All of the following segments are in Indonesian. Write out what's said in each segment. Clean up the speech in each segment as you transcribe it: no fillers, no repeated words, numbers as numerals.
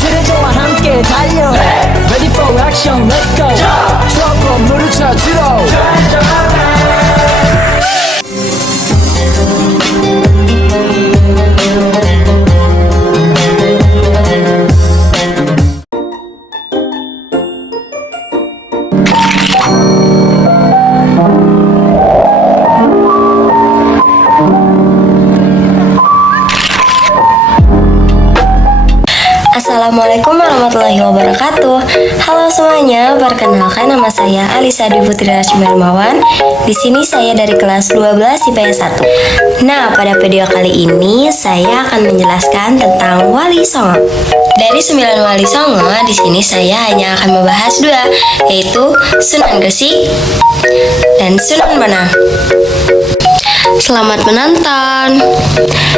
트레저와 함께 달려 Ready for action, let's go 추억 건물을 찾으러 Assalamualaikum warahmatullahi wabarakatuh. Halo semuanya, perkenalkan nama saya Alisa Dwi Putri Rashmirmawan. Di sini saya dari kelas 12 IPS 1. Nah, pada video kali ini saya akan menjelaskan tentang Wali Songo. Dari 9 Wali Songo, di sini saya hanya akan membahas 2, yaitu Sunan Gresik dan Sunan Bonang. Selamat menonton.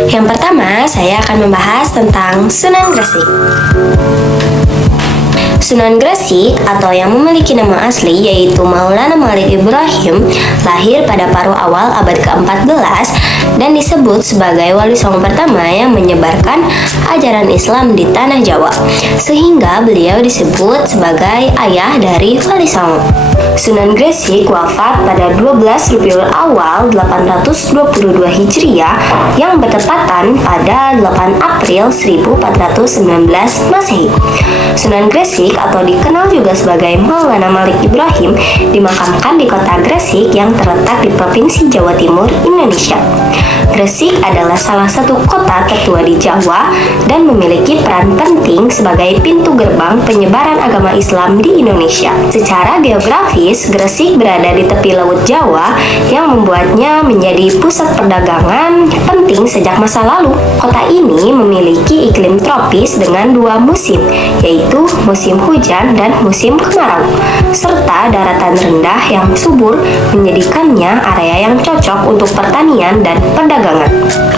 Yang pertama, saya akan membahas tentang Sunan Gresik. Sunan Gresik atau yang memiliki nama asli yaitu Maulana Malik Ibrahim lahir pada paruh awal abad ke-14 dan disebut sebagai Wali Songo pertama yang menyebarkan ajaran Islam di tanah Jawa, sehingga beliau disebut sebagai ayah dari Wali Songo. Sunan Gresik wafat pada 12 Rabiul Awal 822 Hijriah yang bertepatan pada 8 April 1419 Masehi. Sunan Gresik atau dikenal juga sebagai Maulana Malik Ibrahim dimakamkan di kota Gresik yang terletak di Provinsi Jawa Timur, Indonesia. Gresik adalah salah satu kota tertua di Jawa dan memiliki peran penting sebagai pintu gerbang penyebaran agama Islam di Indonesia. Secara geografis, Gresik berada di tepi Laut Jawa yang membuatnya menjadi pusat perdagangan penting sejak masa lalu. Kota ini memiliki iklim tropis dengan 2 musim, yaitu musim hujan dan musim kemarau, serta daratan rendah yang subur menjadikannya area yang cocok untuk pertanian dan perdagangan.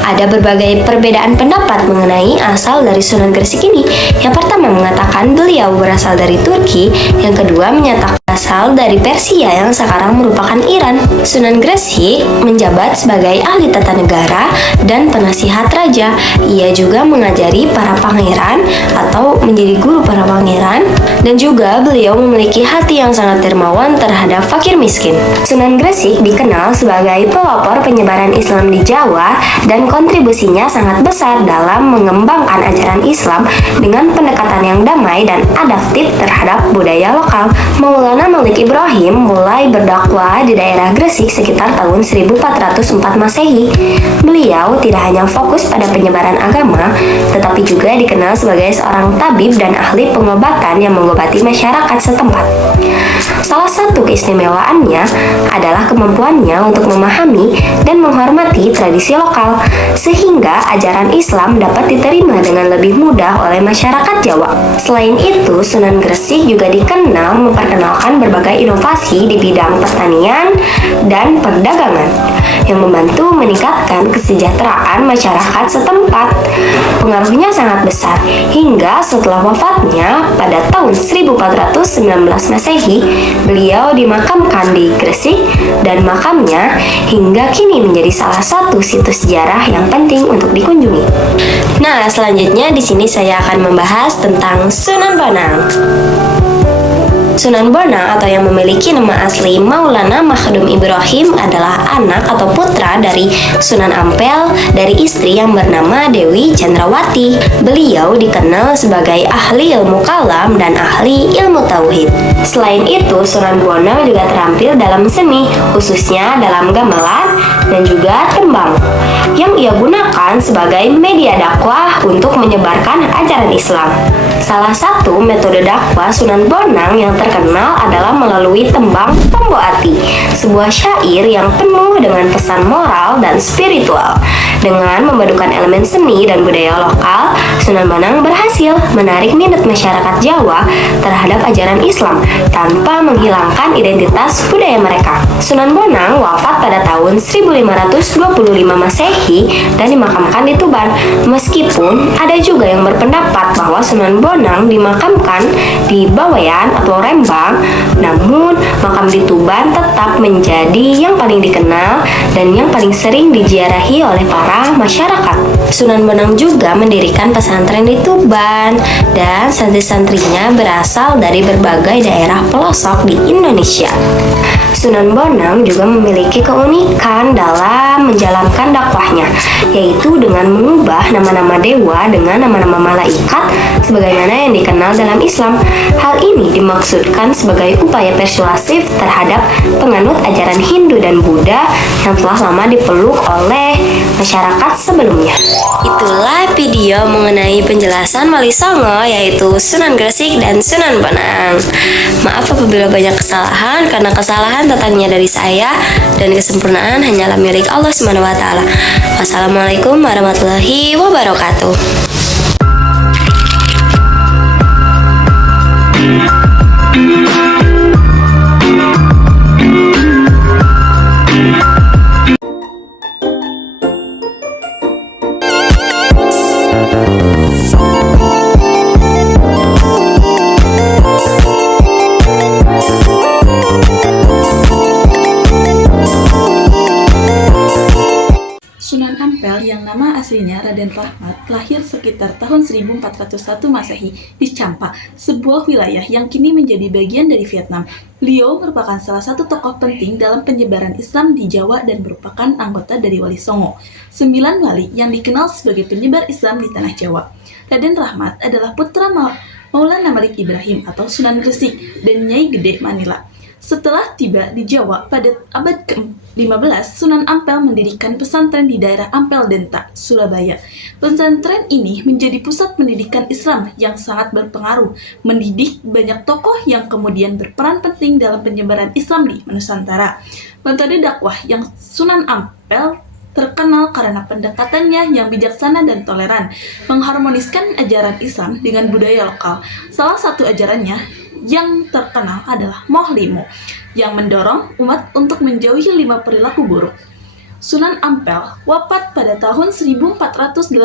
Ada berbagai perbedaan pendapat mengenai asal dari Sunan Gresik ini. Yang pertama mengatakan beliau berasal dari Turki, yang kedua menyatakan asal dari Persia yang sekarang merupakan Iran. Sunan Gresik menjabat sebagai ahli tata negara dan penasihat raja. Ia juga mengajari para pangeran atau menjadi guru para pangeran, dan juga beliau memiliki hati yang sangat dermawan terhadap fakir miskin. Sunan Gresik dikenal sebagai pelopor penyebaran Islam di Jawa dan kontribusinya sangat besar dalam mengembangkan ajaran Islam dengan pendekatan yang damai dan adaptif terhadap budaya lokal. Maulana Malik Ibrahim mulai berdakwah di daerah Gresik sekitar tahun 1404 Masehi. Beliau tidak hanya fokus pada penyebaran agama, tetapi juga dikenal sebagai seorang tabib dan ahli pengobatan yang mengobati masyarakat setempat. Salah satu keistimewaannya adalah kemampuannya untuk memahami dan menghormati tradisi lokal, sehingga ajaran Islam dapat diterima dengan lebih mudah oleh masyarakat Jawa. Selain itu, Sunan Gresik juga dikenal memperkenalkan berbagai inovasi di bidang pertanian dan perdagangan yang membantu meningkatkan kesejahteraan masyarakat setempat. Pengaruhnya sangat besar hingga setelah wafatnya pada tahun 1419 Masehi, beliau dimakamkan di Gresik dan makamnya hingga kini menjadi salah satu situs sejarah yang penting untuk dikunjungi. Nah, selanjutnya di sini saya akan membahas tentang Sunan Bonang. Sunan Bonang atau yang memiliki nama asli Maulana Makhdum Ibrahim adalah anak atau putra dari Sunan Ampel dari istri yang bernama Dewi Chandrawati. Beliau dikenal sebagai ahli ilmu kalam dan ahli ilmu tauhid. Selain itu, Sunan Bonang juga terampil dalam seni, khususnya dalam gamelan dan juga tembang, yang ia gunakan sebagai media dakwah untuk menyebarkan ajaran Islam. Salah satu metode dakwah Sunan Bonang yang terkenal adalah melalui tembang Tombo Ati, sebuah syair yang penuh dengan pesan moral dan spiritual. Dengan memadukan elemen seni dan budaya lokal, Sunan Bonang berhasil menarik minat masyarakat Jawa terhadap ajaran Islam tanpa menghilangkan identitas budaya mereka. Sunan Bonang wafat pada tahun 1525 Masehi dan dimakamkan di Tuban. Meskipun ada juga yang berpendapat bahwa Sunan Bonang dimakamkan di Bawean atau Rembang, namun makam di Tuban tetap menjadi yang paling dikenal dan yang paling sering diziarahi oleh para masyarakat. Sunan Bonang juga mendirikan pesantren di Tuban dan santri-santrinya berasal dari berbagai daerah pelosok di Indonesia. Sunan Bonang juga memiliki keunikan dalam menjalankan dakwahnya, yaitu dengan mengubah nama-nama dewa dengan nama-nama malaikat sebagaimana yang dikenal dalam Islam. Hal ini dimaksudkan sebagai upaya persuasif terhadap penganut ajaran Hindu dan Buddha yang telah lama dipeluk oleh masyarakat sebelumnya. Itulah video mengenai penjelasan Wali Songo, yaitu Sunan Gresik dan Sunan Bonang. Maaf apabila banyak kesalahan, karena kesalahan datangnya dari saya dan kesempurnaan hanyalah milik Allah Subhanahu wa taala. Wassalamualaikum warahmatullahi wabarakatuh. Sunan Ampel yang nama aslinya Raden Rahmat lahir sekitar tahun 1401 Masehi di Champa, sebuah wilayah yang kini menjadi bagian dari Vietnam. Beliau merupakan salah satu tokoh penting dalam penyebaran Islam di Jawa dan merupakan anggota dari Wali Songo, 9 wali yang dikenal sebagai penyebar Islam di tanah Jawa. Raden Rahmat adalah putra Maulana Malik Ibrahim atau Sunan Gresik dan Nyai Gede Manila. Setelah tiba di Jawa pada abad ke-15, Sunan Ampel mendirikan pesantren di daerah Ampel Denta, Surabaya. Pesantren ini menjadi pusat pendidikan Islam yang sangat berpengaruh, mendidik banyak tokoh yang kemudian berperan penting dalam penyebaran Islam di Nusantara. Metode dakwah yang Sunan Ampel terkenal karena pendekatannya yang bijaksana dan toleran, mengharmoniskan ajaran Islam dengan budaya lokal. Salah satu ajarannya yang terkenal adalah Moh Limo, yang mendorong umat untuk menjauhi 5 perilaku buruk. Sunan Ampel wafat pada tahun 1481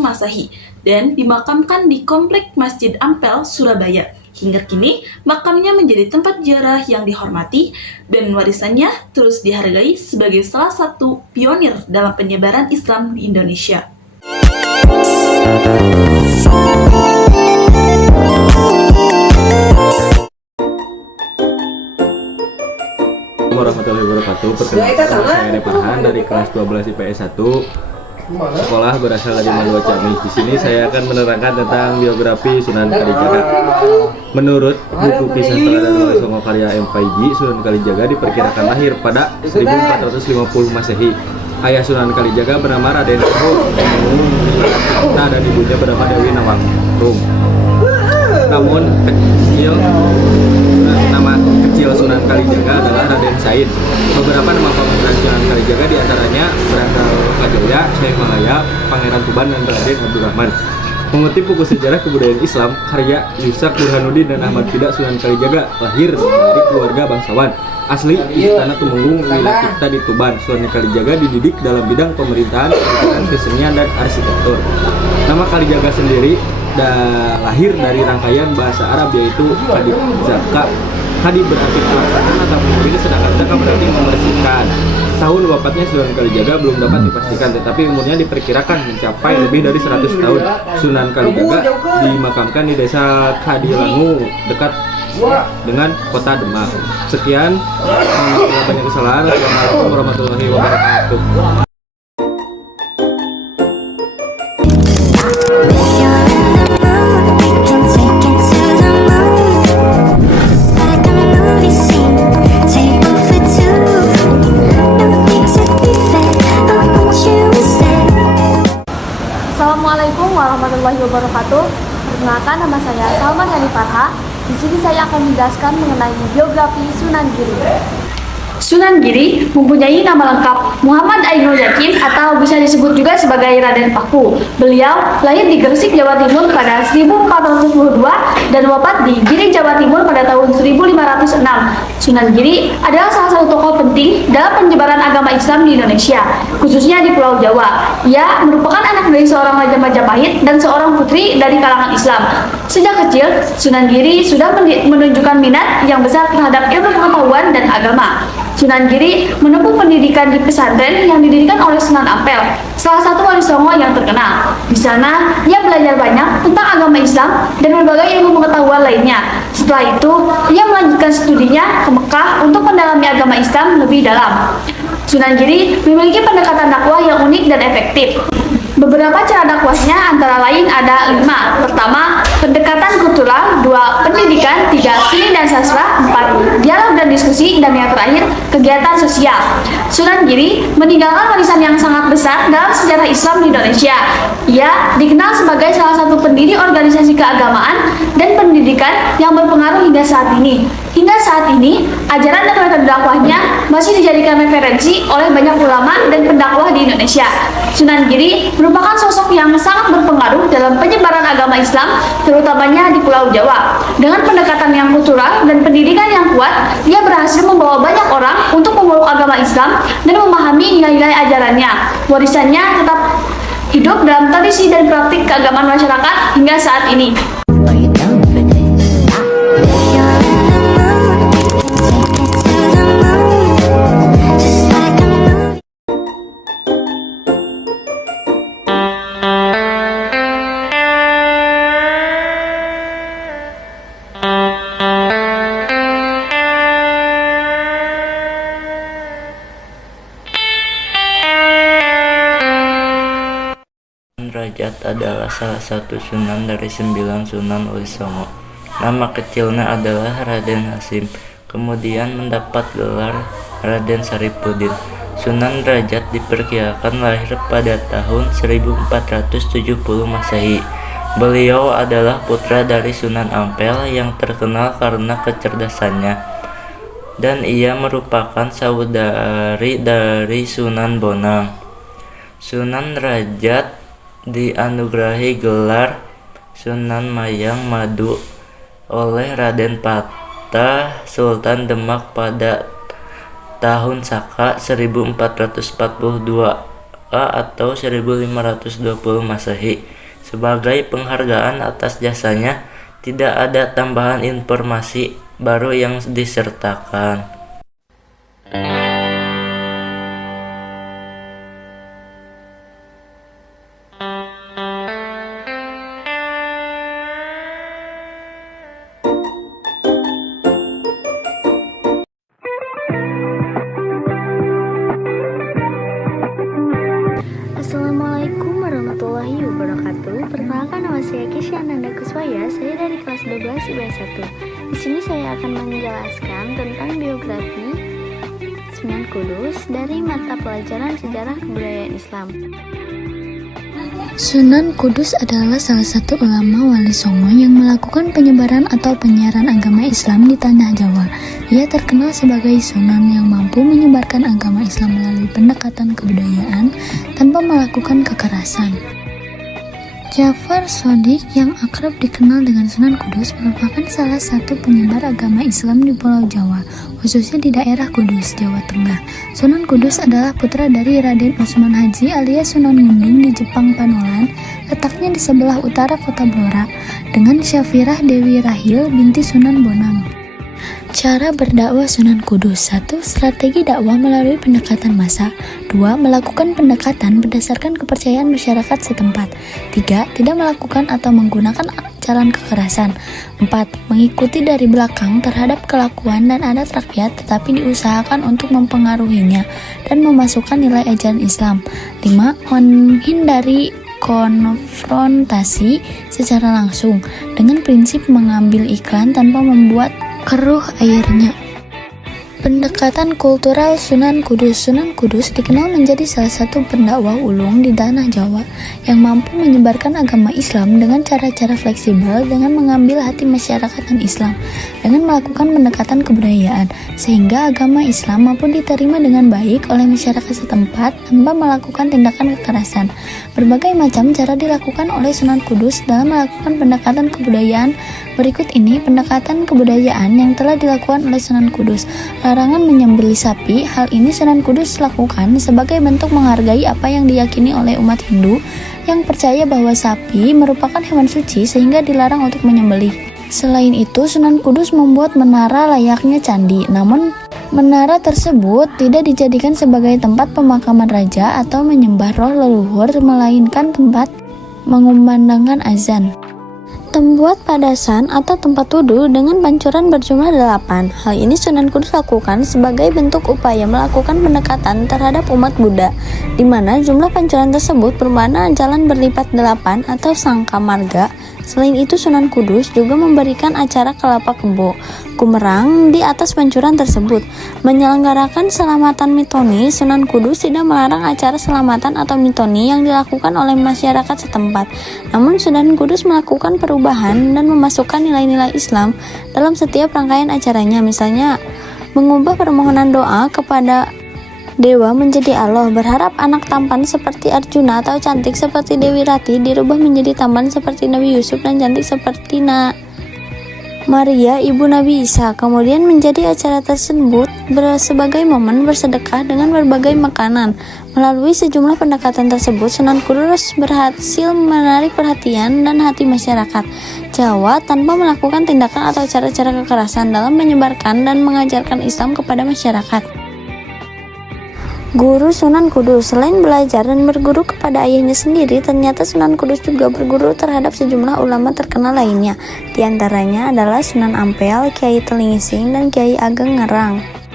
Masehi dan dimakamkan di Komplek Masjid Ampel, Surabaya. Hingga kini, makamnya menjadi tempat ziarah yang dihormati dan warisannya terus dihargai sebagai salah satu pionir dalam penyebaran Islam di Indonesia. Warahmatullahi wabarakatuh. Perkenalkan, saya Ade Farhan dari kelas 12 IPS 1. Sekolah berasal dari Mandua Ciamis. Di sini saya akan menerangkan tentang biografi Sunan Kalijaga. Menurut buku Kisah Teladan Wali Songo karya M. Paiji, Sunan Kalijaga diperkirakan lahir pada 1450 Masehi. Ayah Sunan Kalijaga bernama Raden Rum dan ibunya bernama Dewi Nawang Rum. Namun nama kecil Sunan Kalijaga adalah Raden Said. Beberapa nama pemerintahan Sunan Kalijaga diantaranya Berandal Kajaya, Syekh Malaya, Pangeran Tuban, dan Raden Abdurrahman. Mengutip buku sejarah kebudayaan Islam karya Yusak Burhanuddin dan Ahmad Fida, Sunan Kalijaga lahir dari keluarga bangsawan asli Istana Tumenggung wilayah Tirta di Tuban. Sunan Kalijaga dididik dalam bidang pemerintahan, kesenian, dan arsitektur. Nama Kalijaga sendiri lahir dari rangkaian bahasa Arab yaitu Kadi Zaka. Kadi berarti pelaksanaan atau ini, sedangkan Zaka berarti membersihkan. Tahun wafatnya Sunan Kalijaga belum dapat dipastikan, tetapi umurnya diperkirakan mencapai lebih dari 100 tahun. Sunan Kalijaga dimakamkan di desa Kadilangu dekat dengan kota Demak. Sekian, banyak kesalahan. Assalamualaikum warahmatullahi wabarakatuh. Assalamualaikum warahmatullahi wabarakatuh. Perkenalkan, nama saya Salman Yani Farha. Di sini saya akan menjelaskan mengenai biografi Sunan Giri. Sunan Giri mempunyai nama lengkap Muhammad Ainul Yakin atau bisa disebut juga sebagai Raden Paku. Beliau lahir di Gresik, Jawa Timur pada 1422 dan wafat di Giring, Jawa Timur pada tahun 1506. Sunan Giri adalah salah satu tokoh penting dalam penyebaran agama Islam di Indonesia, khususnya di Pulau Jawa. Ia merupakan anak dari seorang Raja Majapahit dan seorang putri dari kalangan Islam. Sejak kecil, Sunan Giri sudah menunjukkan minat yang besar terhadap ilmu pengetahuan dan agama. Sunan Giri menempuh pendidikan di pesantren yang didirikan oleh Sunan Ampel, salah satu wali songo yang terkenal. Di sana, ia belajar banyak tentang agama Islam dan berbagai ilmu pengetahuan lainnya. Setelah itu, ia melanjutkan studinya ke Mekah untuk mendalami agama Islam lebih dalam. Sunan Giri memiliki pendekatan dakwah yang unik dan efektif. Beberapa cara dakwahnya antara lain ada 5. Pertama, pendekatan kultural. 2, pendidikan. 3, seni dan sastra. 4, dialog dan diskusi. Dan yang terakhir, kegiatan sosial. Sunan Giri meninggalkan warisan yang sangat besar dalam sejarah Islam di Indonesia. Ia dikenal sebagai salah satu pendiri organisasi keagamaan dan pendidikan yang berpengaruh hingga saat ini. Hingga saat ini, ajaran dan metode dakwahnya masih dijadikan referensi oleh banyak ulama dan pendakwah di Indonesia. Sunan Giri merupakan sosok yang sangat berpengaruh dalam penyebaran agama Islam, terutamanya di Pulau Jawa. Dengan pendekatan yang kultural dan pendidikan yang kuat, ia berhasil membawa banyak orang untuk memeluk agama Islam dan memahami nilai-nilai ajarannya. Warisannya tetap hidup dalam tradisi dan praktik keagamaan masyarakat hingga saat ini. Rajat adalah salah satu sunan dari 9 Sunan Wali Songo. Nama kecilnya adalah Raden Hasim, kemudian mendapat gelar Raden Saripudin. Sunan Rajat diperkirakan lahir pada tahun 1470 Masehi. Beliau adalah putra dari Sunan Ampel yang terkenal karena kecerdasannya, dan ia merupakan saudari dari Sunan Bonang. Sunan Rajat dianugerahi gelar Sunan Mayang Madu oleh Raden Patah Sultan Demak pada tahun Saka 1442 atau 1520 Masehi. Sebagai penghargaan atas jasanya, tidak ada tambahan informasi baru yang disertakan. Assalamualaikum warahmatullahi wabarakatuh. Perkenalkan, nama saya Kesha Nanda Kuswaya. Saya dari kelas 12 IPS 1. Di sini saya akan menjelaskan tentang biografi Sunan Kudus dari mata pelajaran sejarah kebudayaan Islam. Sunan Kudus adalah salah satu ulama Wali Songo yang melakukan penyebaran atau penyiaran agama Islam di tanah Jawa. Ia terkenal sebagai sunan yang mampu menyebarkan agama Islam melalui pendekatan kebudayaan tanpa melakukan kekerasan. Ja'far Shadiq yang akrab dikenal dengan Sunan Kudus merupakan salah satu penyebar agama Islam di Pulau Jawa, khususnya di daerah Kudus, Jawa Tengah. Sunan Kudus adalah putra dari Raden Utsman Haji alias Sunan Gunung di Jepang Panolan, letaknya di sebelah utara kota Blora, dengan Syafirah Dewi Rahil binti Sunan Bonang. Cara berdakwah Sunan Kudus: 1. Strategi dakwah melalui pendekatan massa. 2. Melakukan pendekatan berdasarkan kepercayaan masyarakat setempat. 3. Tidak melakukan atau menggunakan jalan kekerasan. 4. Mengikuti dari belakang terhadap kelakuan dan adat rakyat, tetapi diusahakan untuk mempengaruhinya dan memasukkan nilai ajaran Islam. 5. Menghindari konfrontasi secara langsung dengan prinsip mengambil iklan tanpa membuat keruh airnya. Pendekatan kultural Sunan Kudus. Sunan Kudus dikenal menjadi salah satu pendakwah ulung di tanah Jawa yang mampu menyebarkan agama Islam dengan cara-cara fleksibel dengan mengambil hati masyarakat Islam. dengan melakukan pendekatan kebudayaan, sehingga agama Islam mampu diterima dengan baik oleh masyarakat setempat tanpa melakukan tindakan kekerasan. Berbagai macam cara dilakukan oleh Sunan Kudus dalam melakukan pendekatan kebudayaan. Berikut ini pendekatan kebudayaan yang telah dilakukan oleh Sunan Kudus. Larangan menyembelih sapi. Hal ini Sunan Kudus lakukan sebagai bentuk menghargai apa yang diyakini oleh umat Hindu yang percaya bahwa sapi merupakan hewan suci sehingga dilarang untuk menyembelih. Selain itu, Sunan Kudus membuat menara layaknya candi, namun menara tersebut tidak dijadikan sebagai tempat pemakaman raja atau menyembah roh leluhur, melainkan tempat mengumandangkan azan. Membuat padasan atau tempat wudhu dengan pancuran berjumlah 8. Hal ini Sunan Kudus lakukan sebagai bentuk upaya melakukan pendekatan terhadap umat Buddha, di mana jumlah pancuran tersebut bermakna jalan berlipat 8 atau sangka marga. Selain itu, Sunan Kudus juga memberikan acara kelapa kebo, kumerang di atas pancuran tersebut. Menyelenggarakan selamatan mitoni, Sunan Kudus tidak melarang acara selamatan atau mitoni yang dilakukan oleh masyarakat setempat. Namun Sunan Kudus melakukan perubahan dan memasukkan nilai-nilai Islam dalam setiap rangkaian acaranya, misalnya mengubah permohonan doa kepada dewa menjadi Allah, berharap anak tampan seperti Arjuna atau cantik seperti Dewi Rati dirubah menjadi tampan seperti Nabi Yusuf dan cantik seperti Maria ibu Nabi Isa. Kemudian menjadi acara tersebut sebagai momen bersedekah dengan berbagai makanan. Melalui sejumlah pendekatan tersebut, Sunan Kudus berhasil menarik perhatian dan hati masyarakat Jawa tanpa melakukan tindakan atau cara-cara kekerasan dalam menyebarkan dan mengajarkan Islam kepada masyarakat. Guru Sunan Kudus. Selain belajar dan berguru kepada ayahnya sendiri, ternyata Sunan Kudus juga berguru terhadap sejumlah ulama terkenal lainnya. Di antaranya adalah Sunan Ampel, Kiai Telingising, dan Kiai Ageng Ngerang.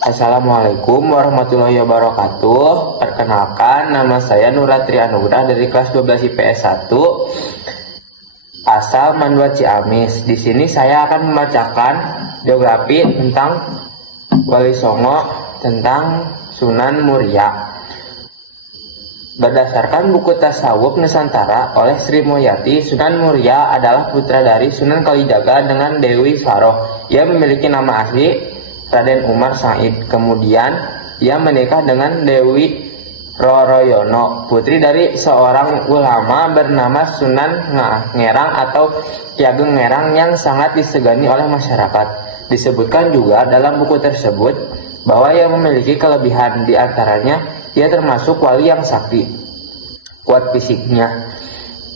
Assalamualaikum warahmatullahi wabarakatuh. Perkenalkan, nama saya Nuratri Anugrah dari kelas 12 IPS 1 asal Mandua Ciamis. Di sini saya akan membacakan biografi tentang Wali Songo, tentang Sunan Muria. Berdasarkan buku Tasawuf Nusantara oleh Sri Mulyati, Sunan Muria adalah putra dari Sunan Kalijaga dengan Dewi Saroh. Ia memiliki nama asli Raden Umar Said. Kemudian ia menikah dengan Dewi Roroyono, putri dari seorang ulama bernama Sunan Ngerang atau Ki Ageng Ngerang yang sangat disegani oleh masyarakat. Disebutkan juga dalam buku tersebut bahwa ia memiliki kelebihan, di antaranya ia termasuk wali yang sakti, kuat fisiknya.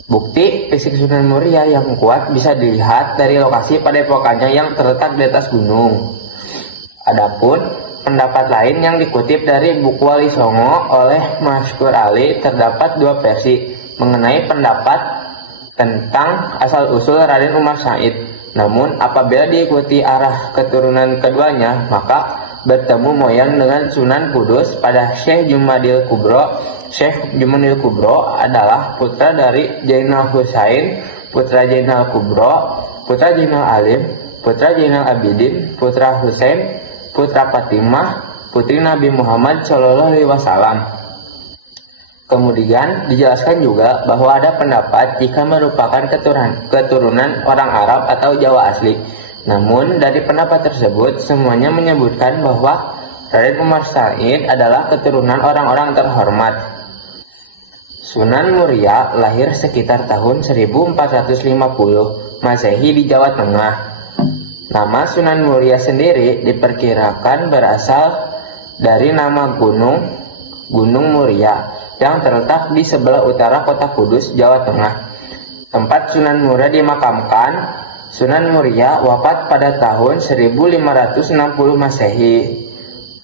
Bukti fisik Sunan Muria yang kuat bisa dilihat dari lokasi padepokannya yang terletak di atas gunung. Adapun pendapat lain yang dikutip dari buku Wali Songo oleh Maskur Ali, terdapat dua versi mengenai pendapat tentang asal-usul Raden Umar Said. Namun apabila diikuti arah keturunan keduanya, maka bertemu moyang dengan Sunan Kudus pada Syekh Jumadil Kubro. Syekh Jumadil Kubro adalah putra dari Jainal Husain, putra Jainal Kubro, putra Jainal Alim, putra Jainal Abidin, putra Husain, putra Fatimah, putri Nabi Muhammad SAW. Kemudian dijelaskan juga bahwa ada pendapat jika merupakan keturunan orang Arab atau Jawa asli. Namun dari pendapat tersebut semuanya menyebutkan bahwa Raden Umar Said adalah keturunan orang-orang terhormat. Sunan Muria lahir sekitar tahun 1450 Masehi di Jawa Tengah. Nama Sunan Muria sendiri diperkirakan berasal dari nama Gunung Muria yang terletak di sebelah utara kota Kudus, Jawa Tengah. Tempat Sunan Muria dimakamkan. Sunan Muria wafat pada tahun 1560 Masehi.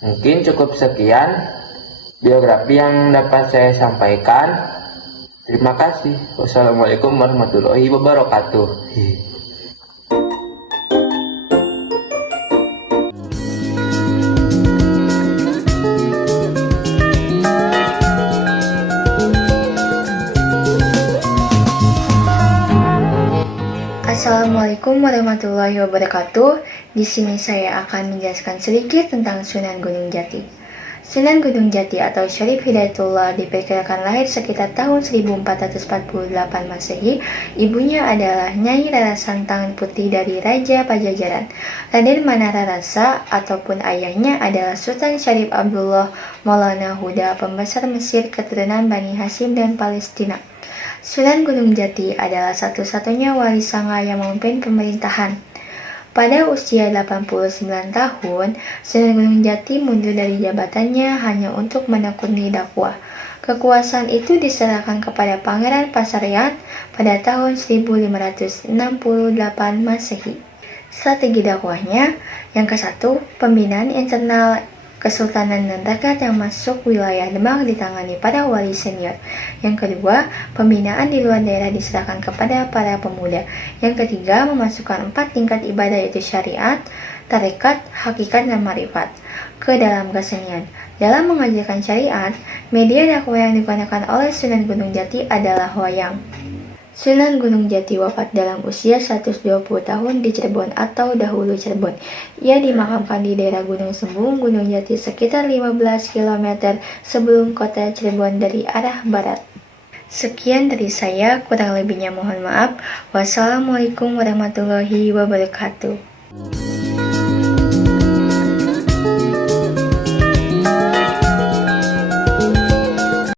Mungkin cukup sekian biografi yang dapat saya sampaikan. Terima kasih. Wassalamualaikum warahmatullahi wabarakatuh. Assalamualaikum warahmatullahi wabarakatuh. Di sini saya akan menjelaskan sedikit tentang Sunan Gunung Jati. Sunan Gunung Jati atau Syarif Hidayatullah diperkirakan lahir sekitar tahun 1448 Masehi. Ibunya adalah Nyai Rara Santang, putri dari Raja Pajajaran. Raden Manararasa ataupun ayahnya adalah Sultan Syarif Abdullah Maulana Huda, pembesar Mesir keturunan Bani Hashim dan Palestina. Sunan Gunung Jati adalah satu-satunya wali sanga yang memimpin pemerintahan. Pada usia 89 tahun, Sunan Gunung Jati mundur dari jabatannya hanya untuk menekuni dakwah. Kekuasaan itu diserahkan kepada Pangeran Pasaryan pada tahun 1568 Masehi. Strategi dakwahnya yang ke-1, pembinaan internal Kesultanan dan rakyat yang masuk wilayah Demak ditangani para wali senior. Yang kedua, pembinaan di luar daerah diserahkan kepada para pemuda. Yang ketiga, memasukkan 4 tingkat ibadah yaitu syariat, tarekat, hakikat, dan marifat ke dalam kesenian. Dalam mengajarkan syariat, media dakwah yang digunakan oleh Sunan Gunung Jati adalah wayang. Sunan Gunung Jati wafat dalam usia 120 tahun di Cirebon atau dahulu Cirebon. Ia dimakamkan di daerah Gunung Sembung, Gunung Jati sekitar 15 km sebelum kota Cirebon dari arah barat. Sekian dari saya, kurang lebihnya mohon maaf. Wassalamualaikum warahmatullahi wabarakatuh.